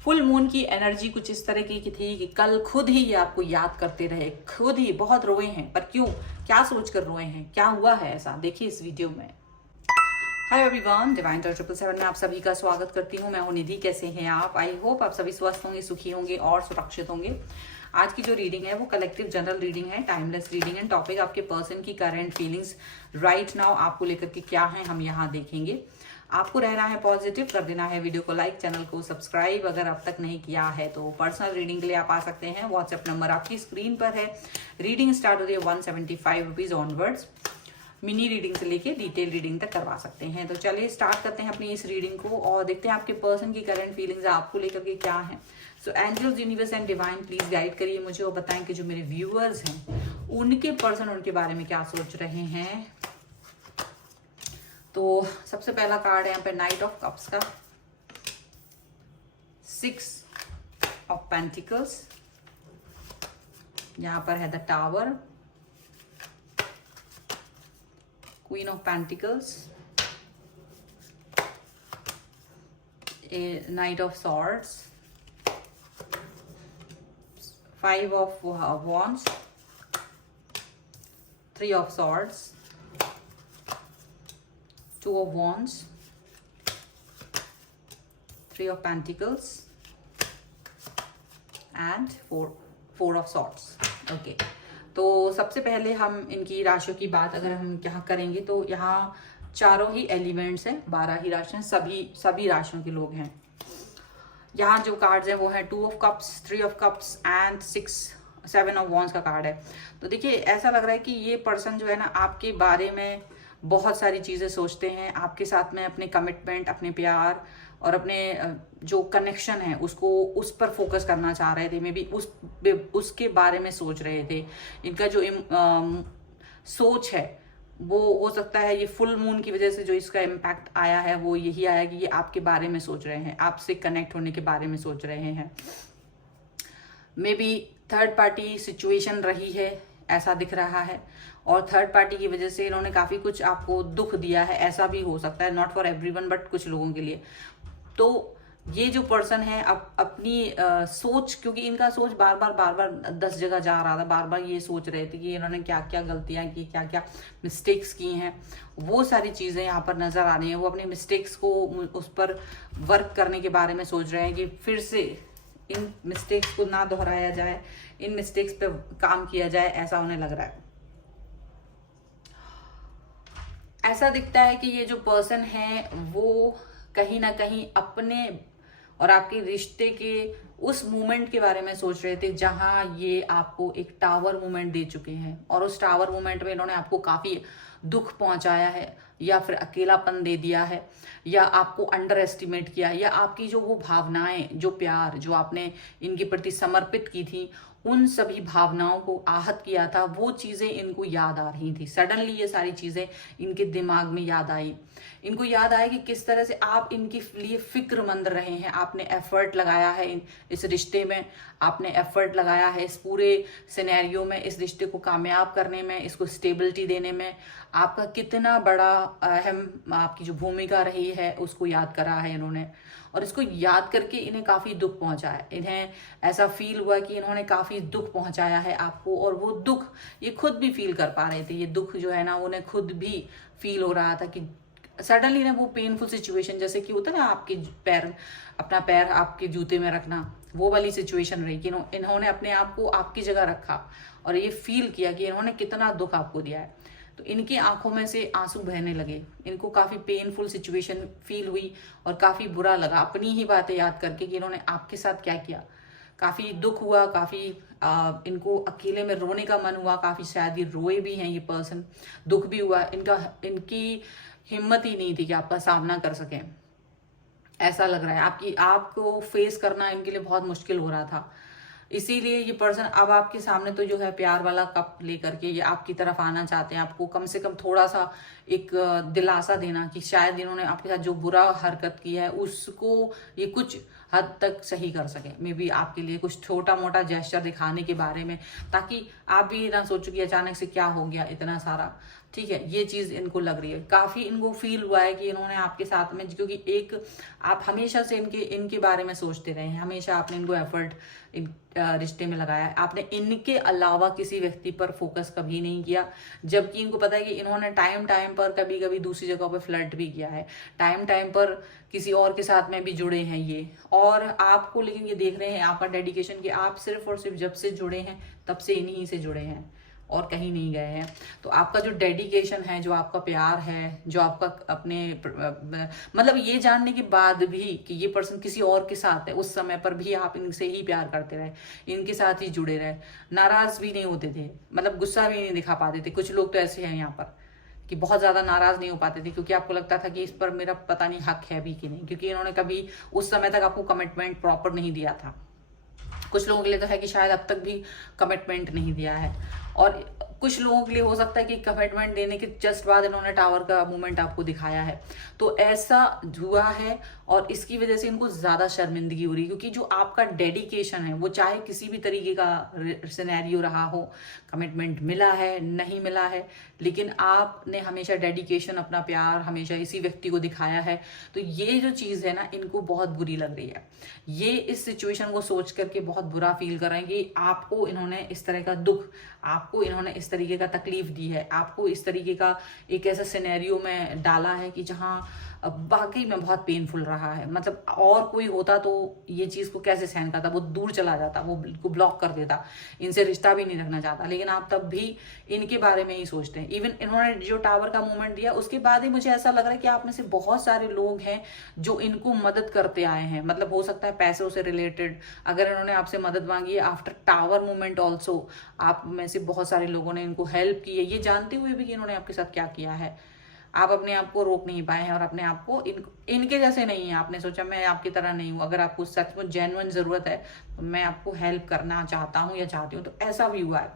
Full moon की energy कुछ इस तरह की थी कि कल खुद ही ये आपको याद करते रहे, खुद ही बहुत रोए हैं। पर क्यों, क्या सोच कर रोए हैं, क्या हुआ है ऐसा, देखिए इस वीडियो में। हाय एवरीवन, डिवाइन टच 777 में आप सभी का स्वागत करती हूँ। मैं हूँ निधि। कैसे हैं आप? आई होप आप सभी स्वस्थ होंगे, सुखी होंगे और सुरक्षित होंगे। आज की जो रीडिंग है वो कलेक्टिव जनरल रीडिंग है, टाइमलेस रीडिंग है। टॉपिक आपके पर्सन की करंट फीलिंग्स राइट नाउ आपको लेकर के क्या है, हम यहाँ देखेंगे। आपको रहना है पॉजिटिव, कर देना है वीडियो को लाइक, चैनल को सब्सक्राइब अगर अब तक नहीं किया है तो। पर्सनल रीडिंग के लिए आप आ सकते हैं, व्हाट्सएप नंबर आपकी स्क्रीन पर है। रीडिंग स्टार्ट होती है 175 रुपीज ऑनवर्ड्स। मिनी रीडिंग से लेके डिटेल रीडिंग तक करवा सकते हैं। तो चलिए स्टार्ट करते हैं अपनी इस रीडिंग को और देखते हैं आपके पर्सन की करंट फीलिंग्स आपको लेकर के क्या है। So angels, universe and divine please guide करिए मुझे और बताएं कि जो मेरे व्यूअर्स हैं उनके पर्सन उनके बारे में क्या सोच रहे हैं। तो सबसे पहला कार्ड है यहाँ पे नाइट ऑफ कप्स का, 6 ऑफ पेंटिकल्स, यहाँ पर है the tower, Queen of Pentacles, a Knight of Swords, 5 of Wands, 3 of Swords, 2 of Wands, 3 of Pentacles, and 4 of Swords. Okay. तो सबसे पहले हम इनकी राशियों की बात अगर हम यहाँ करेंगे तो यहाँ चारों ही एलिमेंट्स हैं, 12 ही राशियां, सभी राशियों के लोग हैं। यहाँ जो कार्ड्स हैं वो है 2 of cups, 3 of cups and 7 of wands का कार्ड है। तो देखिए ऐसा लग रहा है कि ये पर्सन जो है ना आपके बारे में बहुत सारी चीज़ें सोचते हैं, आपके साथ में अपने कमिटमेंट, अपने प्यार और अपने जो कनेक्शन है उसको उस पर फोकस करना चाह रहे थे। मे बी उसके बारे में सोच रहे थे। इनका जो सोच है वो हो सकता है ये फुल मून की वजह से जो इसका इम्पैक्ट आया है वो यही आया कि ये आपके बारे में सोच रहे हैं, आपसे कनेक्ट होने के बारे में सोच रहे हैं। May be third party situation रही है ऐसा दिख रहा है और थर्ड पार्टी की वजह से इन्होंने काफ़ी कुछ आपको दुख दिया है, ऐसा भी हो सकता है। नॉट फॉर एवरीवन बट कुछ लोगों के लिए। तो ये जो पर्सन है अपनी सोच, क्योंकि इनका सोच बार बार 10 जगह जा रहा था, बार बार ये सोच रहे थे कि इन्होंने क्या क्या गलतियां की, क्या क्या मिस्टेक्स की हैं, वो सारी चीज़ें यहाँ पर नज़र आ रही हैं। वो अपनी मिस्टेक्स को उस पर वर्क करने के बारे में सोच रहे हैं कि फिर से इन मिस्टेक्स को ना दोहराया जाए, इन मिस्टेक्स पे काम किया जाए, ऐसा उन्हें लग रहा है। ऐसा दिखता है कि ये जो पर्सन है वो कहीं ना कहीं अपने और आपके रिश्ते के उस मोमेंट के बारे में सोच रहे थे जहां ये आपको एक टावर मोमेंट दे चुके हैं और उस टावर मोमेंट में इन्होंने आपको काफी दुख पहुंचाया है या फिर अकेलापन दे दिया है या आपको अंडर एस्टिमेट किया है या आपकी जो वो भावनाएं, जो प्यार जो आपने इनके प्रति समर्पित की थी, उन सभी भावनाओं को आहत किया था। वो चीज़ें इनको याद आ रही थी। सडनली ये सारी चीज़ें इनके दिमाग में याद आई। इनको याद आया कि किस तरह से आप इनके लिए फिक्रमंद रहे हैं। आपने एफर्ट लगाया है इस रिश्ते में, आपने एफर्ट लगाया है इस पूरे सिनेरियो में, इस रिश्ते को कामयाब करने में, इसको स्टेबिलिटी देने में। आपका कितना बड़ा अहम आपकी जो भूमिका रही है उसको याद करा है इन्होंने और इसको याद करके इन्हें काफ़ी दुख पहुंचा है। इन्हें ऐसा फील हुआ कि इन्होंने काफ़ी दुख पहुंचाया है आपको और वो दुख ये खुद भी फील कर पा रहे थे। ये दुख जो है ना उन्हें खुद भी फील हो रहा था कि सडनली ना वो पेनफुल सिचुएशन, जैसे कि होता है ना आपके अपना पैर आपके जूते में रखना, वो वाली सिचुएशन रही कि इन्होंने अपने आप को आपकी जगह रखा और ये फील किया कि इन्होंने कितना दुख आपको दिया है। तो इनकी आंखों में से आंसू बहने लगे। इनको काफ़ी पेनफुल सिचुएशन फील हुई और काफ़ी बुरा लगा अपनी ही बातें याद करके कि इन्होंने आपके साथ क्या किया। काफ़ी दुख हुआ, काफ़ी इनको अकेले में रोने का मन हुआ, काफ़ी शायद ये रोए भी हैं ये पर्सन, दुख भी हुआ। इनकी हिम्मत ही नहीं थी कि आपका सामना कर सकें। ऐसा लग रहा है आपको फेस करना इनके लिए बहुत मुश्किल हो रहा था। इसीलिए ये पर्सन अब आपके सामने तो जो है प्यार वाला कप लेकर के ये आपकी तरफ आना चाहते हैं। आपको कम से कम थोड़ा सा एक दिलासा देना कि शायद इन्होंने आपके साथ जो बुरा हरकत की है उसको ये कुछ हद तक सही कर सके। मे बी आपके लिए कुछ छोटा मोटा जेस्चर दिखाने के बारे में, ताकि आप भी ना सोचो कि अचानक से क्या हो गया इतना सारा। ठीक है, ये चीज इनको लग रही है, काफी इनको फील हुआ है कि इन्होंने आपके साथ में, क्योंकि एक आप हमेशा से इनके बारे में सोचते रहे हैं, हमेशा आपने इनको एफर्ट रिश्ते में लगाया है, आपने इनके अलावा किसी व्यक्ति पर फोकस कभी नहीं किया। जबकि इनको पता है कि इन्होंने टाइम टाइम पर कभी कभी दूसरी जगहों पर फ्लर्ट भी किया है, टाइम टाइम पर किसी और के साथ में भी जुड़े हैं ये। और आपको लेकिन ये देख रहे हैं आपका डेडिकेशन, कि आप सिर्फ और सिर्फ जब से जुड़े हैं तब से इन्हीं से जुड़े हैं और कहीं नहीं गए हैं। तो आपका जो डेडिकेशन है, जो आपका प्यार है, जो आपका अपने मतलब ये जानने के बाद भी कि ये पर्सन किसी और के साथ है, उस समय पर भी आप इनसे ही प्यार करते रहे, इनके साथ ही जुड़े रहे, नाराज भी नहीं होते थे, मतलब गुस्सा भी नहीं दिखा पाते थे। कुछ लोग तो ऐसे हैं यहाँ पर कि बहुत ज्यादा नाराज नहीं हो पाते थे, क्योंकि आपको लगता था कि इस पर मेरा पता नहीं हक है भी कि नहीं, क्योंकि इन्होंने कभी उस समय तक आपको कमिटमेंट प्रॉपर नहीं दिया था। कुछ लोगों के लिए तो है कि शायद अब तक भी कमिटमेंट नहीं दिया है, और कुछ लोगों के लिए हो सकता है कि कमिटमेंट देने के जस्ट बाद इन्होंने टावर का मूवमेंट आपको दिखाया है। तो ऐसा हुआ है, और इसकी वजह से इनको ज्यादा शर्मिंदगी हो रही है, क्योंकि जो आपका डेडिकेशन है, वो चाहे किसी भी तरीके का सिनेरियो रहा हो, कमिटमेंट मिला है नहीं मिला है, लेकिन आपने हमेशा डेडिकेशन, अपना प्यार हमेशा इसी व्यक्ति को दिखाया है। तो ये जो चीज है ना, इनको बहुत बुरी लग रही है। ये इस सिचुएशन को सोच करके बहुत बुरा फील कर रहे हैं कि आपको इन्होंने इस तरह का दुख, आपको इन्होंने इस तरीके का तकलीफ दी है, आपको इस तरीके का एक ऐसा सिनेरियो में डाला है कि जहां वाकई में बहुत पेनफुल रहा है। मतलब और कोई होता तो ये चीज को कैसे सहन करता, वो दूर चला जाता, वो बिल्कुल ब्लॉक कर देता, इनसे रिश्ता भी नहीं रखना चाहता। लेकिन आप तब भी इनके बारे में ही सोचते हैं। इवन इन्होंने जो टावर का मूवमेंट दिया, उसके बाद ही मुझे ऐसा लग रहा है कि आप में से बहुत सारे लोग हैं जो इनको मदद करते आए हैं। मतलब हो सकता है पैसों से रिलेटेड, अगर इन्होंने आपसे मदद मांगी है आफ्टर टावर मूवमेंट ऑल्सो, आप में से बहुत सारे लोगों ने इनको हेल्प की है, ये जानते हुए भी कि इन्होंने आपके साथ क्या किया है। आप अपने आप को रोक नहीं पाए हैं, और अपने आप को इनके जैसे नहीं है। आपने सोचा मैं आपकी तरह नहीं हूं, अगर आपको सच में जेन्युइन जरूरत है तो मैं आपको हेल्प करना चाहता हूं या चाहती हूँ। तो ऐसा भी हुआ है।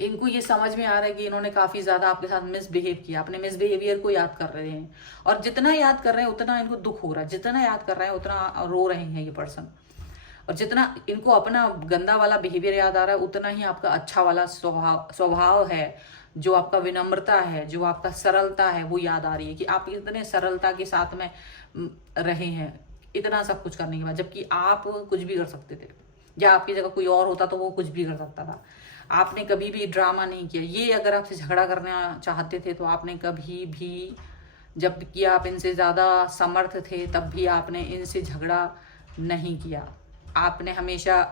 इनको ये समझ में आ रहा है कि इन्होंने काफी ज्यादा आपके साथ मिसबिहेव किया, अपने मिसबिहेवियर को याद कर रहे हैं, और जितना याद कर रहे हैं उतना इनको दुख हो रहा है, जितना याद कर रहे हैं उतना रो रहे हैं ये पर्सन। और जितना इनको अपना गंदा वाला बिहेवियर याद आ रहा है, उतना ही आपका अच्छा वाला स्वभाव है, जो आपका विनम्रता है, जो आपका सरलता है, वो याद आ रही है कि आप इतने सरलता के साथ में रहे हैं इतना सब कुछ करने के बाद, जबकि आप कुछ भी कर सकते थे, या आपकी जगह कोई और होता तो वो कुछ भी कर सकता था। आपने कभी भी ड्रामा नहीं किया। ये अगर आपसे झगड़ा करना चाहते थे तो आपने कभी भी, जब कि आप इनसे ज्यादा समर्थ थे, तब भी आपने इनसे झगड़ा नहीं किया। आपने हमेशा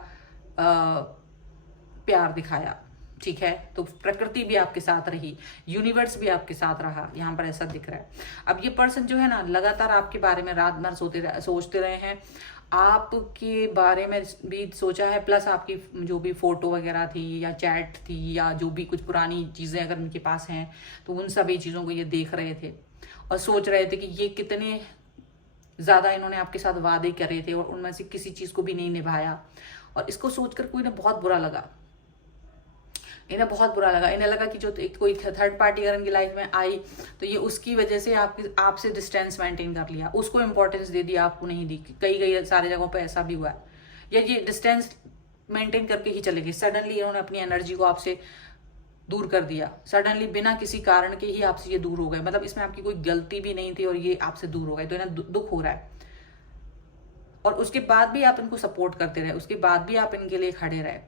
प्यार दिखाया। ठीक है, तो प्रकृति भी आपके साथ रही, यूनिवर्स भी आपके साथ रहा, यहाँ पर ऐसा दिख रहा है। अब ये पर्सन जो है ना, लगातार आपके बारे में रात भर सोचते रहे हैं, आपके बारे में भी सोचा है, प्लस आपकी जो भी फोटो वगैरह थी या चैट थी या जो भी कुछ पुरानी चीजें अगर उनके पास हैं, तो उन सभी चीजों को ये देख रहे थे और सोच रहे थे कि ये कितने ज्यादा इन्होंने आपके साथ वादे करे थे और उनमें से किसी चीज को भी नहीं निभाया। और इसको सोचकर कोई ने बहुत बुरा लगा, इन्हें बहुत बुरा लगा। इन्हें लगा कि जो कोई थर्ड पार्टी अगर इनकी लाइफ में आई तो ये उसकी वजह से आपसे डिस्टेंस मेंटेन कर लिया, उसको इंपॉर्टेंस दे दी, आपको नहीं दी। कई सारे जगहों पे ऐसा भी हुआ है, या ये डिस्टेंस मेंटेन करके ही चले गए। सडनली इन्होंने अपनी एनर्जी को आपसे दूर कर दिया, सडनली बिना किसी कारण के ही आपसे ये दूर हो गए। मतलब इसमें आपकी कोई गलती भी नहीं थी और ये आपसे दूर हो गए, तो इन्हें दुख हो रहा है। और उसके बाद भी आप इनको सपोर्ट करते रहे, उसके बाद भी आप इनके लिए खड़े रहे।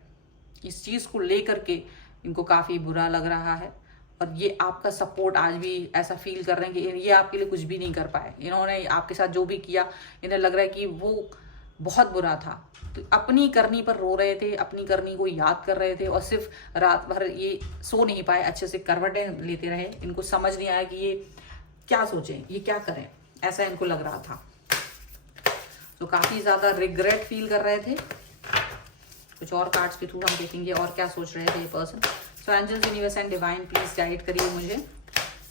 इस चीज को लेकर के इनको काफी बुरा लग रहा है, और ये आपका सपोर्ट आज भी ऐसा फील कर रहे हैं कि ये आपके लिए कुछ भी नहीं कर पाए। इन्होंने आपके साथ जो भी किया, इन्हें लग रहा है कि वो बहुत बुरा था। तो अपनी करनी पर रो रहे थे, अपनी करनी को याद कर रहे थे, और सिर्फ रात भर ये सो नहीं पाए, अच्छे से करवटें लेते रहे। इनको समझ नहीं आया कि ये क्या सोचें, ये क्या करें, ऐसा इनको लग रहा था। तो काफी ज्यादा रिग्रेट फील कर रहे थे। कुछ और कार्ड्स के थ्रू हम देखेंगे और क्या सोच रहे थे ये person. So angels, universe and divine please guide करिए मुझे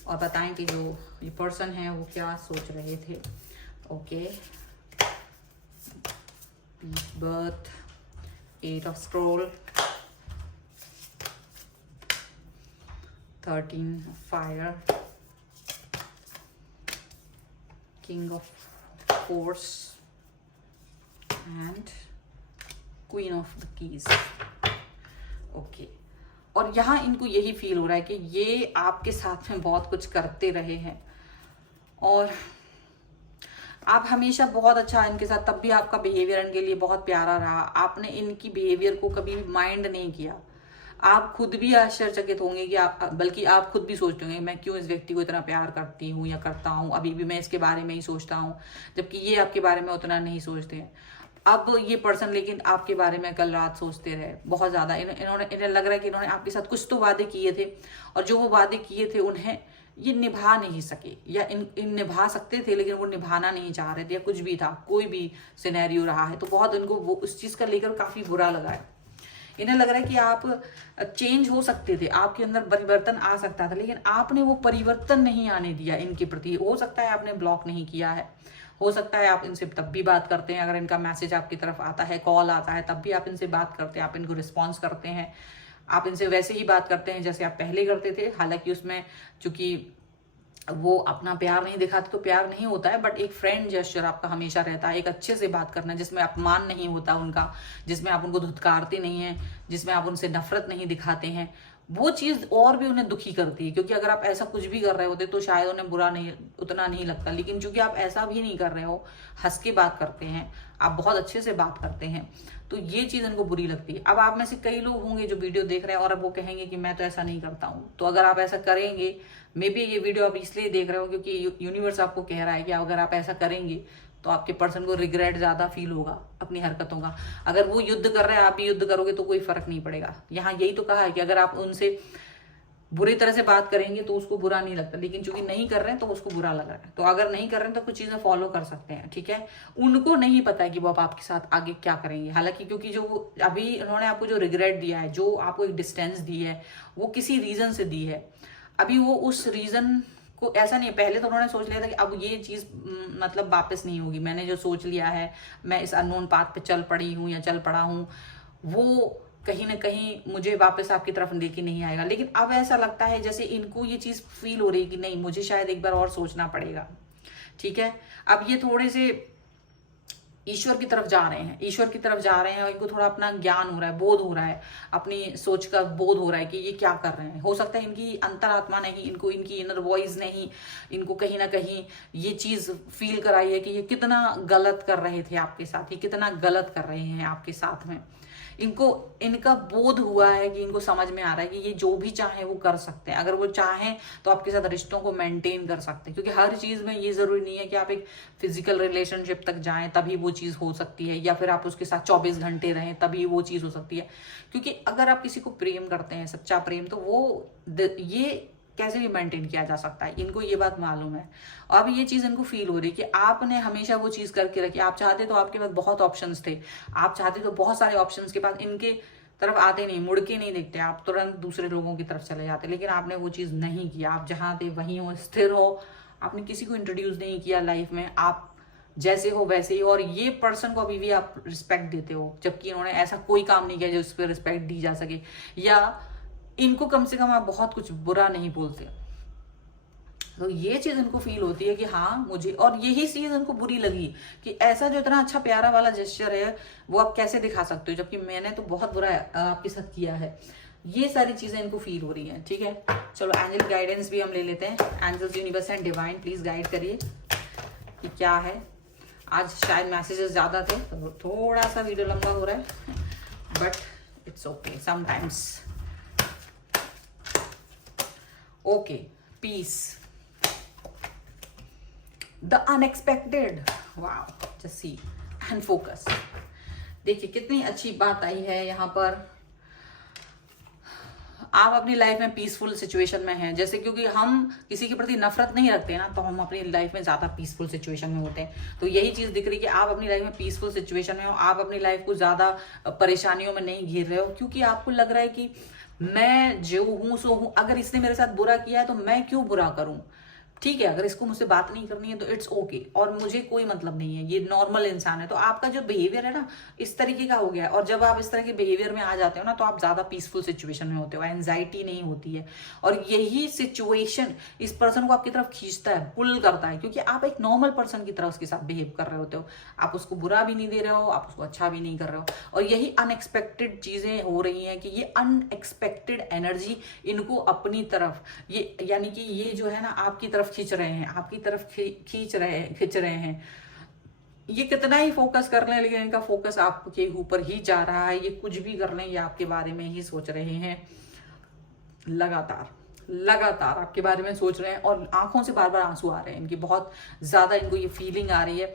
और बताएं कि जो ये पर्सन है वो क्या सोच रहे थे। Okay, birth, 8 of scroll, 13 of fire, king of force, and queen of the keys. Okay, और यहाँ इनको यही फील हो रहा है कि ये आपके साथ में बहुत कुछ करते रहे हैं और आप हमेशा बहुत अच्छा इनके साथ, तब भी आपका बिहेवियर इनके लिए बहुत प्यारा रहा। आपने इनकी बिहेवियर को कभी भी माइंड नहीं किया। आप खुद भी आश्चर्यचकित होंगे कि बल्कि आप खुद भी सोचते होंगे मैं क्यों इस व्यक्ति को इतना प्यार करती हूँ या करता हूँ, अभी भी मैं इसके बारे में ही सोचता हूँ, जबकि ये आपके बारे में उतना नहीं सोचते हैं। अब ये पर्सन लेकिन आपके बारे में कल रात सोचते रहे बहुत ज्यादा। इन्हें लग रहा है कि इन्होंने आपके साथ कुछ तो वादे किए थे और जो वो वादे किए थे उन्हें ये निभा नहीं सके, या इन निभा सकते थे लेकिन वो निभाना नहीं चाह रहे थे, या कुछ भी था, कोई भी सिनेरियो रहा है, तो बहुत इनको वो उस चीज का लेकर काफी बुरा लगा है। इन्हें लग रहा है कि आप चेंज हो सकते थे, आपके अंदर परिवर्तन आ सकता था, लेकिन आपने वो परिवर्तन नहीं आने दिया इनके प्रति। हो सकता है आपने ब्लॉक नहीं किया है, हो सकता है आप इनसे तब भी बात करते हैं, अगर इनका मैसेज आपकी तरफ आता है, कॉल आता है, तब भी आप इनसे बात करते हैं, आप इनको रिस्पॉन्स करते हैं, आप इनसे वैसे ही बात करते हैं जैसे आप पहले करते थे। हालांकि उसमें चूंकि वो अपना प्यार नहीं दिखाते तो प्यार नहीं होता है, बट एक फ्रेंड जेस्चर आपका हमेशा रहता है, एक अच्छे से बात करना जिसमें अपमान नहीं होता उनका, जिसमें आप उनको धुतकारते नहीं हैं, जिसमें आप उनसे नफरत नहीं दिखाते हैं, वो चीज और भी उन्हें दुखी करती है। क्योंकि अगर आप ऐसा कुछ भी कर रहे होते तो शायद उन्हें बुरा नहीं उतना नहीं लगता, लेकिन चूंकि आप ऐसा भी नहीं कर रहे हो, हंस के बात करते हैं, आप बहुत अच्छे से बात करते हैं, तो ये चीज इनको बुरी लगती है। अब आप में से कई लोग होंगे जो वीडियो देख रहे हैं और अब वो कहेंगे कि मैं तो ऐसा नहीं करता हूँ। तो अगर आप ऐसा करेंगे, मे बी ये वीडियो आप इसलिए देख रहे हो क्योंकि यूनिवर्स आपको कह रहा है कि अगर आप ऐसा करेंगे तो आपके पर्सन को रिग्रेट ज्यादा फील होगा अपनी हरकतों का। अगर वो युद्ध कर रहे हैं, आप भी युद्ध करोगे तो कोई फर्क नहीं पड़ेगा। यहाँ यही तो कहा है कि अगर आप उनसे बुरी तरह से बात करेंगे तो उसको बुरा नहीं लगता, लेकिन चूंकि नहीं कर रहे हैं तो उसको बुरा लग रहा है। तो अगर नहीं कर रहे हैं तो कुछ चीजें फॉलो कर सकते हैं, ठीक है। उनको नहीं पता है कि वो अब आपके साथ आगे क्या करेंगे। हालांकि क्योंकि जो अभी उन्होंने आपको जो रिग्रेट दिया है, जो आपको एक डिस्टेंस दी है, वो किसी रीजन से दी है। अभी वो उस रीजन को ऐसा नहीं है, पहले तो उन्होंने सोच लिया था कि अब ये चीज मतलब वापस नहीं होगी, मैंने जो सोच लिया है, मैं इस अननोन पाथ पे चल पड़ी हूँ या चल पड़ा हूँ, वो कहीं ना कहीं मुझे वापस आपकी तरफ लेके नहीं आएगा। लेकिन अब ऐसा लगता है जैसे इनको ये चीज फील हो रही है कि नहीं, मुझे शायद एक बार और सोचना पड़ेगा, ठीक है। अब ये थोड़े से ईश्वर की तरफ जा रहे हैं, ईश्वर की तरफ जा रहे हैं और इनको थोड़ा अपना ज्ञान हो रहा है, बोध हो रहा है, अपनी सोच का बोध हो रहा है कि ये क्या कर रहे हैं। हो सकता है इनकी अंतरात्मा नहीं, इनको इनकी इनर वॉइस नहीं, इनको कहीं ना कहीं ये चीज फील कराई है कि ये कितना गलत कर रहे थे आपके साथ, ये कितना गलत कर रहे हैं आपके साथ में। इनको इनका बोध हुआ है कि इनको समझ में आ रहा है कि ये जो भी चाहे वो कर सकते हैं। अगर वो चाहें तो आपके साथ रिश्तों को मेंटेन कर सकते हैं, क्योंकि हर चीज में ये जरूरी नहीं है कि आप एक फिजिकल रिलेशनशिप तक जाएं तभी वो चीज हो सकती है, या फिर आप उसके साथ 24 घंटे रहें तभी वो चीज हो सकती है। क्योंकि अगर आप किसी को प्रेम करते हैं, सच्चा प्रेम, तो वो ये कैसे भी मेंटेन किया जा सकता है, इनको ये बात मालूम है। और अब ये चीज इनको फील हो रही है कि आपने हमेशा वो चीज करके रखी। आप चाहते तो आपके पास बहुत ऑप्शंस थे, आप चाहते तो बहुत सारे ऑप्शंस के पास, इनके तरफ आते नहीं, मुड़ के नहीं देखते, आप तुरंत दूसरे लोगों की तरफ चले जाते। लेकिन आपने वो चीज नहीं किया, आप जहां थे वहीं हो, स्थिर हो, आपने किसी को इंट्रोड्यूस नहीं किया लाइफ में, आप जैसे हो वैसे ही। और ये पर्सन को अभी भी आप रिस्पेक्ट देते हो, जबकि इन्होंने ऐसा कोई काम नहीं किया जो उस पर रिस्पेक्ट दी जा सके, या इनको कम से कम आप बहुत कुछ बुरा नहीं बोलते। तो ये चीज इनको फील होती है कि हाँ मुझे, और यही चीज इनको बुरी लगी कि ऐसा जो इतना अच्छा प्यारा वाला जेस्चर है वो आप कैसे दिखा सकते हो, जबकि मैंने तो बहुत बुरा आपके साथ किया है। ये सारी चीजें इनको फील हो रही हैं, ठीक है। चलो एंजल गाइडेंस भी हम ले लेते हैं। Angels, universe and divine, please guide करिए कि क्या है। आज शायद मैसेजेस ज्यादा थे तो थोड़ा सा वीडियो लंबा हो रहा है, but it's okay sometimes. Okay, peace, the unexpected, wow, just see and focus. देखिए कितनी अच्छी बात आई है यहाँ पर। आप अपनी लाइफ में पीसफुल सिचुएशन में हैं, जैसे क्योंकि हम किसी के प्रति नफरत नहीं रखते ना, तो हम अपनी लाइफ में ज्यादा पीसफुल सिचुएशन में होते हैं। तो यही चीज दिख रही है कि आप अपनी लाइफ में पीसफुल सिचुएशन में हो, आप अपनी लाइफ को ज्यादा परेशानियों में नहीं घिर रहे हो, क्योंकि आपको लग रहा है कि मैं जो हूं सो हूं, अगर इसने मेरे साथ बुरा किया है तो मैं क्यों बुरा करूं, ठीक है, अगर इसको मुझसे बात नहीं करनी है तो इट्स ओके, और मुझे कोई मतलब नहीं है, ये नॉर्मल इंसान है। तो आपका जो बिहेवियर है ना इस तरीके का हो गया है, और जब आप इस तरह के बिहेवियर में आ जाते हो ना तो आप ज्यादा पीसफुल सिचुएशन में होते हो, एंजाइटी नहीं होती है, और यही सिचुएशन इस पर्सन को आपकी तरफ खींचता है, पुल करता है, क्योंकि आप एक नॉर्मल पर्सन की तरह उसके साथ बिहेव कर रहे होते हो। आप उसको बुरा भी नहीं दे रहे हो, आप उसको अच्छा भी नहीं कर रहे हो, और यही अनएक्सपेक्टेड चीजें हो रही हैं कि ये अनएक्सपेक्टेड एनर्जी इनको अपनी तरफ, ये यानी कि ये जो है ना आपकी तरफ खींच रहे हैं, आपकी तरफ खींच रहे हैं। ये कितना ही फोकस कर लें लेकिन इनका फोकस आपके ऊपर ही जा रहा है। ये कुछ भी कर लें, ये आपके बारे में ही सोच रहे हैं, लगातार लगातार आपके बारे में सोच रहे हैं, और आंखों से बार बार आंसू आ रहे हैं इनकी, बहुत ज्यादा इनको ये फीलिंग आ रही है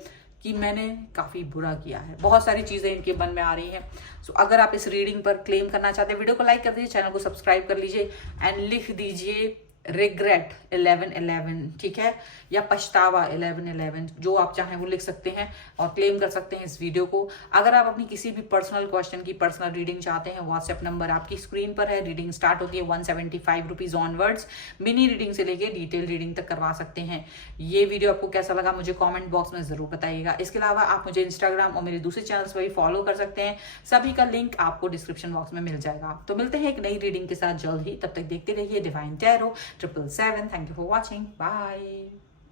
कि मैंने काफी बुरा किया है। बहुत सारी चीजें इनके मन में आ रही हैं। सो अगर आप इस रीडिंग पर क्लेम करना चाहते हैं, वीडियो को लाइक कर दीजिए, चैनल को सब्सक्राइब कर लीजिए, एंड लिख दीजिए रिग्रेट 1111, ठीक है, या पछतावा 1111, जो आप चाहें वो लिख सकते हैं और क्लेम कर सकते हैं इस वीडियो को। अगर आप अपनी किसी भी पर्सनल क्वेश्चन की पर्सनल रीडिंग चाहते हैं, व्हाट्सएप नंबर आपकी स्क्रीन पर है। रीडिंग स्टार्ट होती है 175 रुपीज ऑनवर्ड्स। मिनी रीडिंग से लेके डिटेल रीडिंग तक करवा सकते हैं। ये वीडियो आपको कैसा लगा मुझे कॉमेंट बॉक्स में जरूर बताइएगा। इसके अलावा आप मुझे इंस्टाग्राम और मेरे दूसरे चैनल्स पर भी फॉलो कर सकते हैं, सभी का लिंक आपको डिस्क्रिप्शन बॉक्स में मिल जाएगा। तो मिलते हैं एक नई रीडिंग के साथ जल्द ही, तब तक देखते रहिए divine tarot 777। Thank you for watching. Bye.